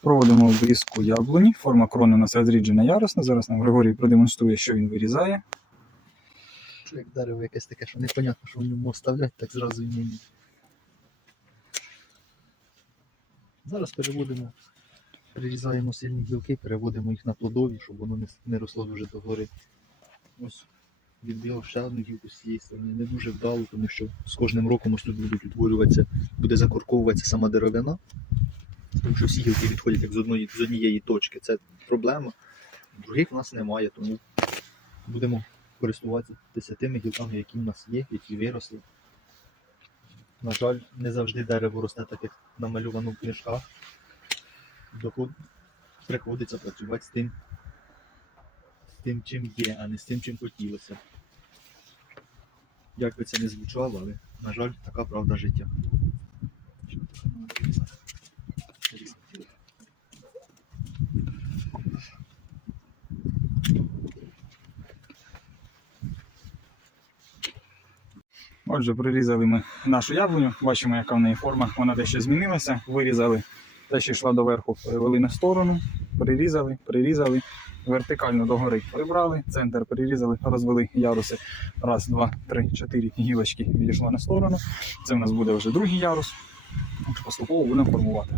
Проводимо обрізку яблуні. Форма крони у нас розріджена ярусна. Зараз нам Григорій продемонструє, що він вирізає. Що як дерево якесь таке, що непонятно, що в ньому оставлять, так зразу і мені. Зараз переводимо, прирізаємо сильні гілки, переводимо їх на плодові, щоб воно не, не росло дуже догори. Ось відбігав ще одну гілку з цієї сторони. Не дуже вдало, тому що з кожним роком ось тут будуть утворюватися, буде закорковуватися сама деревина. Тому що всі гілки відходять як з, одної, з однієї точки. Це проблема. Других в нас немає, тому будемо користуватися тими гілками, які в нас є, які виросли. На жаль, не завжди дерево росте так, як намальовано в книжках. Доход... Приходиться працювати з тим, з тим, чим є, а не з тим, чим хотілося. Як би це не звучало, але, на жаль, така правда життя. Отже, прирізали ми нашу яблуню. Бачимо, яка в неї форма. Вона дещо змінилася. Вирізали те, що йшла доверху, перевели на сторону, прирізали, прирізали, вертикально догори прибрали, центр прирізали, розвели яруси. Раз, два, три, чотири гілочки відійшло на сторону. Це в нас буде вже другий ярус. Поступово будемо формувати.